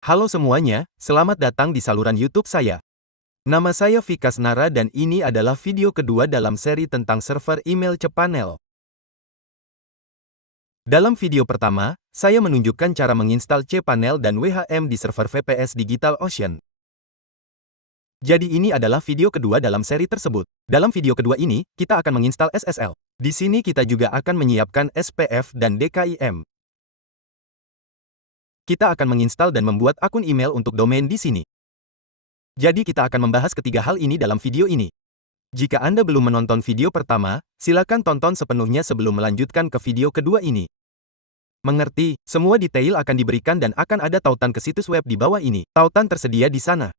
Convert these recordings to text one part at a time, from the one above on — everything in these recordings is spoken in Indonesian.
Halo semuanya, selamat datang di saluran YouTube saya. Nama saya Vikas Nara dan ini adalah video kedua dalam seri tentang server email cPanel. Dalam video pertama, saya menunjukkan cara menginstal cPanel dan WHM di server VPS Digital Ocean. Jadi ini adalah video kedua dalam seri tersebut. Dalam video kedua ini, kita akan menginstal SSL. Di sini kita juga akan menyiapkan SPF dan DKIM. Kita akan menginstal dan membuat akun email untuk domain di sini. Jadi kita akan membahas ketiga hal ini dalam video ini. Jika Anda belum menonton video pertama, silakan tonton sepenuhnya sebelum melanjutkan ke video kedua ini. Mengerti, semua detail akan diberikan dan akan ada tautan ke situs web di bawah ini. Tautan tersedia di sana.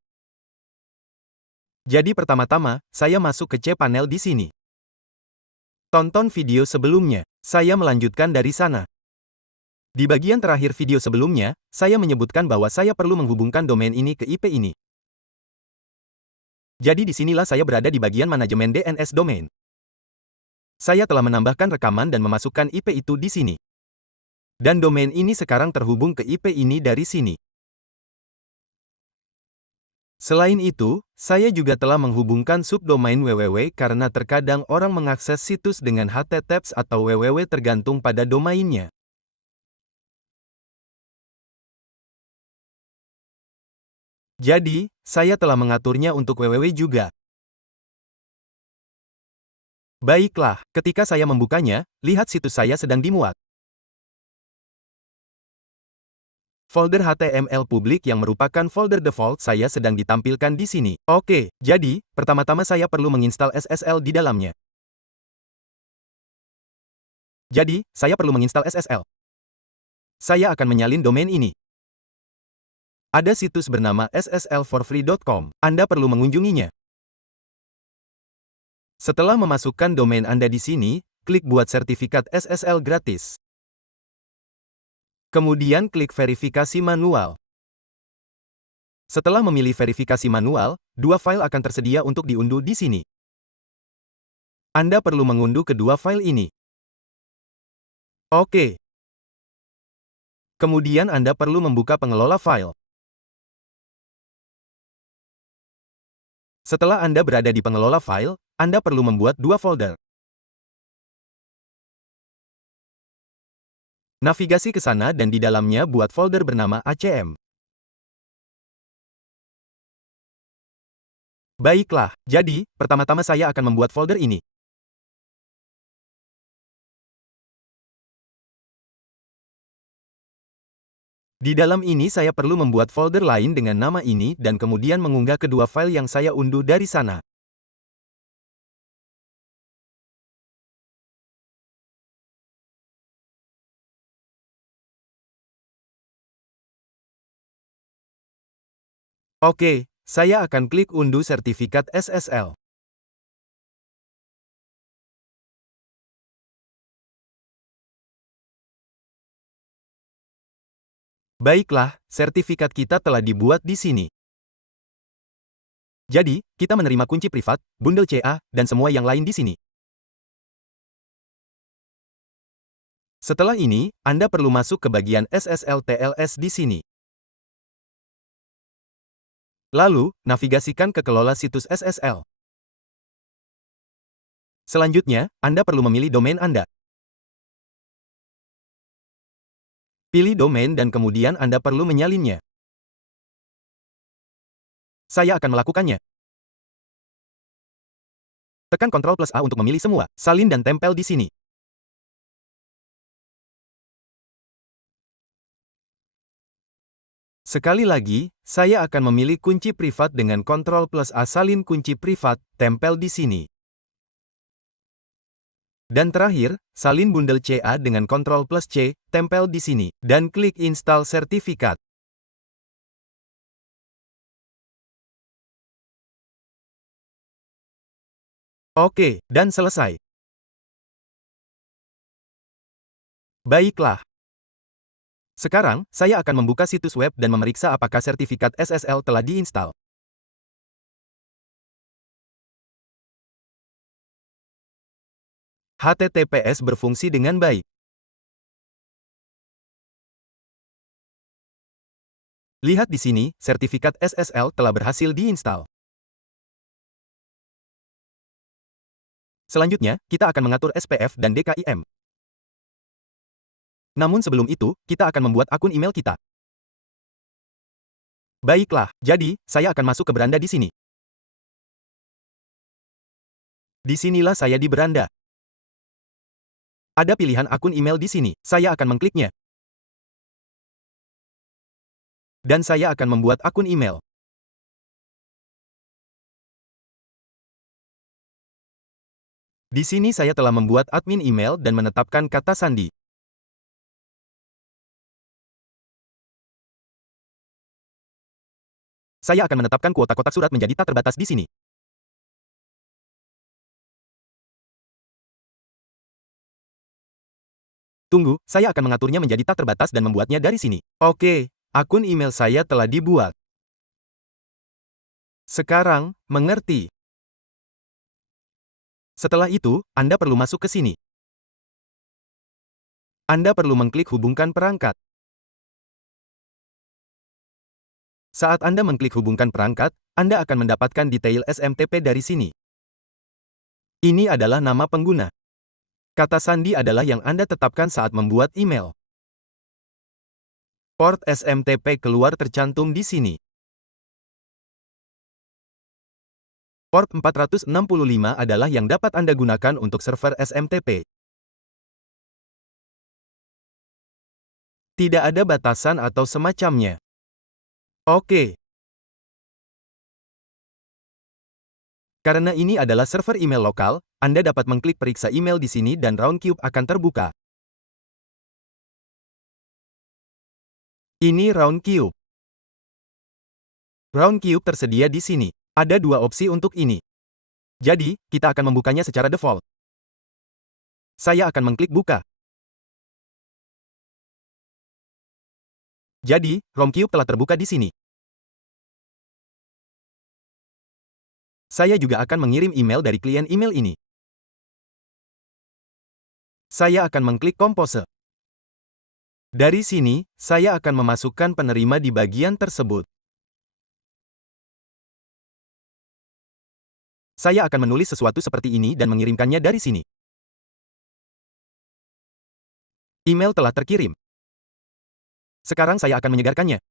Jadi pertama-tama, saya masuk ke cPanel di sini. Tonton video sebelumnya. Saya melanjutkan dari sana. Di bagian terakhir video sebelumnya, saya menyebutkan bahwa saya perlu menghubungkan domain ini ke IP ini. Jadi disinilah saya berada di bagian manajemen DNS domain. Saya telah menambahkan rekaman dan memasukkan IP itu di sini. Dan domain ini sekarang terhubung ke IP ini dari sini. Selain itu, saya juga telah menghubungkan subdomain www karena terkadang orang mengakses situs dengan https atau www tergantung pada domainnya. Jadi, saya telah mengaturnya untuk www juga. Baiklah, ketika saya membukanya, lihat situs saya sedang dimuat. Folder HTML publik yang merupakan folder default saya sedang ditampilkan di sini. Oke, jadi, pertama-tama saya perlu menginstal SSL di dalamnya. Jadi, saya perlu menginstal SSL. Saya akan menyalin domain ini. Ada situs bernama ssl4free.com. Anda perlu mengunjunginya. Setelah memasukkan domain Anda di sini, klik buat sertifikat SSL gratis. Kemudian klik verifikasi manual. Setelah memilih verifikasi manual, dua file akan tersedia untuk diunduh di sini. Anda perlu mengunduh kedua file ini. Oke. Kemudian Anda perlu membuka pengelola file. Setelah Anda berada di pengelola file, Anda perlu membuat dua folder. Navigasi ke sana dan di dalamnya buat folder bernama ACM. Baiklah, jadi, pertama-tama saya akan membuat folder ini. Di dalam ini saya perlu membuat folder lain dengan nama ini dan kemudian mengunggah kedua file yang saya unduh dari sana. Oke, saya akan klik unduh sertifikat SSL. Baiklah, sertifikat kita telah dibuat di sini. Jadi, kita menerima kunci privat, bundle CA, dan semua yang lain di sini. Setelah ini, Anda perlu masuk ke bagian SSL TLS di sini. Lalu, navigasikan ke kelola situs SSL. Selanjutnya, Anda perlu memilih domain Anda. Pilih domain dan kemudian Anda perlu menyalinnya. Saya akan melakukannya. Tekan Ctrl+A untuk memilih semua, salin dan tempel di sini. Sekali lagi, saya akan memilih kunci privat dengan Ctrl+A salin kunci privat, tempel di sini. Dan terakhir, salin bundle CA dengan Ctrl+C, tempel di sini, dan klik install sertifikat. Oke, dan selesai. Baiklah. Sekarang, saya akan membuka situs web dan memeriksa apakah sertifikat SSL telah diinstal. HTTPS berfungsi dengan baik. Lihat di sini, sertifikat SSL telah berhasil diinstal. Selanjutnya, kita akan mengatur SPF dan DKIM. Namun sebelum itu, kita akan membuat akun email kita. Baiklah, jadi, saya akan masuk ke beranda di sini. Disinilah saya di beranda. Ada pilihan akun email di sini. Saya akan mengkliknya. Dan saya akan membuat akun email. Di sini saya telah membuat admin email dan menetapkan kata sandi. Saya akan menetapkan kuota kotak surat menjadi tak terbatas di sini. Tunggu, saya akan mengaturnya menjadi tak terbatas dan membuatnya dari sini. Oke, akun email saya telah dibuat. Sekarang, mengerti. Setelah itu, Anda perlu masuk ke sini. Anda perlu mengklik hubungkan perangkat. Saat Anda mengklik hubungkan perangkat, Anda akan mendapatkan detail SMTP dari sini. Ini adalah nama pengguna. Kata sandi adalah yang Anda tetapkan saat membuat email. Port SMTP keluar tercantum di sini. Port 465 adalah yang dapat Anda gunakan untuk server SMTP. Tidak ada batasan atau semacamnya. Oke. Karena ini adalah server email lokal, Anda dapat mengklik periksa email di sini dan Roundcube akan terbuka. Ini Roundcube. Roundcube tersedia di sini. Ada dua opsi untuk ini. Jadi, kita akan membukanya secara default. Saya akan mengklik buka. Jadi, Roundcube telah terbuka di sini. Saya juga akan mengirim email dari klien email ini. Saya akan mengklik Compose. Dari sini, saya akan memasukkan penerima di bagian tersebut. Saya akan menulis sesuatu seperti ini dan mengirimkannya dari sini. Email telah terkirim. Sekarang saya akan menyegarkannya.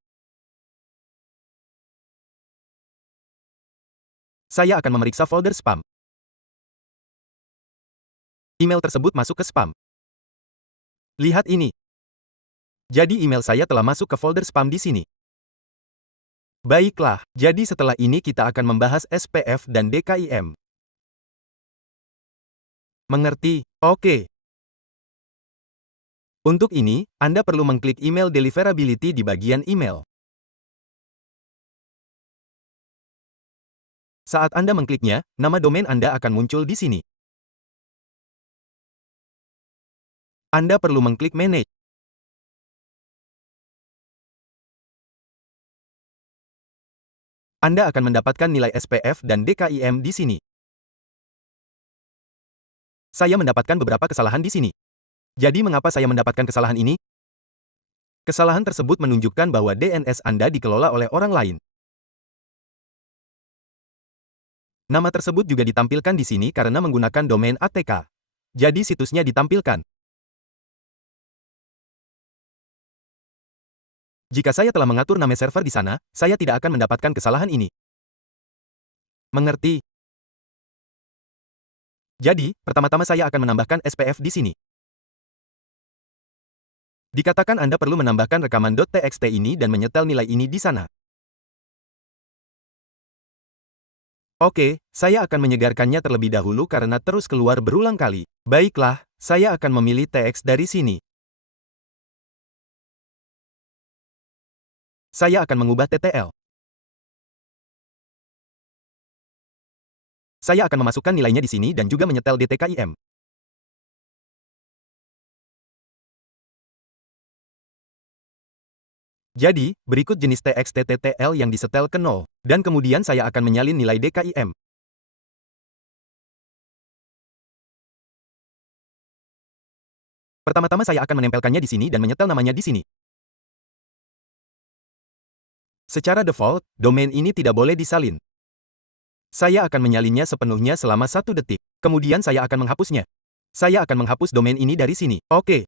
Saya akan memeriksa folder spam. Email tersebut masuk ke spam. Lihat ini. Jadi email saya telah masuk ke folder spam di sini. Baiklah, jadi setelah ini kita akan membahas SPF dan DKIM. Mengerti? Oke. Untuk ini, Anda perlu mengklik email deliverability di bagian email. Saat Anda mengkliknya, nama domain Anda akan muncul di sini. Anda perlu mengklik Manage. Anda akan mendapatkan nilai SPF dan DKIM di sini. Saya mendapatkan beberapa kesalahan di sini. Jadi mengapa saya mendapatkan kesalahan ini? Kesalahan tersebut menunjukkan bahwa DNS Anda dikelola oleh orang lain. Nama tersebut juga ditampilkan di sini karena menggunakan domain ATK. Jadi situsnya ditampilkan. Jika saya telah mengatur nama server di sana, saya tidak akan mendapatkan kesalahan ini. Mengerti? Jadi, pertama-tama saya akan menambahkan SPF di sini. Dikatakan Anda perlu menambahkan rekaman .txt ini dan menyetel nilai ini di sana. Oke, saya akan menyegarkannya terlebih dahulu karena terus keluar berulang kali. Baiklah, saya akan memilih TX dari sini. Saya akan mengubah TTL. Saya akan memasukkan nilainya di sini dan juga menyetel DTKIM. Jadi, berikut jenis TXT-TTL yang disetel ke 0. Dan kemudian saya akan menyalin nilai DKIM. Pertama-tama saya akan menempelkannya di sini dan menyetel namanya di sini. Secara default, domain ini tidak boleh disalin. Saya akan menyalinnya sepenuhnya selama 1 detik. Kemudian saya akan menghapusnya. Saya akan menghapus domain ini dari sini. Oke.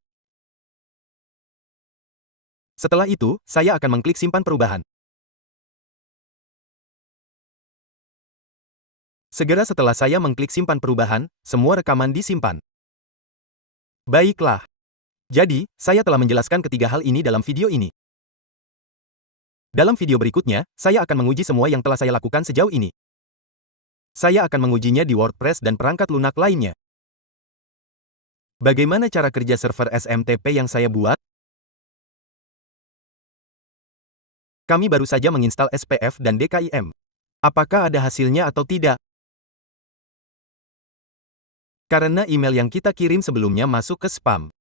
Setelah itu, saya akan mengklik simpan perubahan. Segera setelah saya mengklik simpan perubahan, semua rekaman disimpan. Baiklah. Jadi, saya telah menjelaskan ketiga hal ini dalam video ini. Dalam video berikutnya, saya akan menguji semua yang telah saya lakukan sejauh ini. Saya akan mengujinya di WordPress dan perangkat lunak lainnya. Bagaimana cara kerja server SMTP yang saya buat? Kami baru saja menginstal SPF dan DKIM. Apakah ada hasilnya atau tidak? Karena email yang kita kirim sebelumnya masuk ke spam.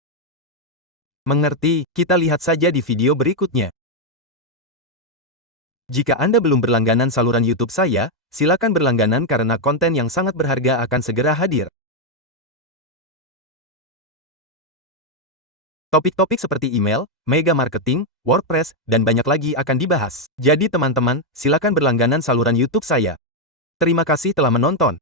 Mengerti, kita lihat saja di video berikutnya. Jika Anda belum berlangganan saluran YouTube saya, silakan berlangganan karena konten yang sangat berharga akan segera hadir. Topik-topik seperti email, mega marketing, WordPress, dan banyak lagi akan dibahas. Jadi teman-teman, silakan berlangganan saluran YouTube saya. Terima kasih telah menonton.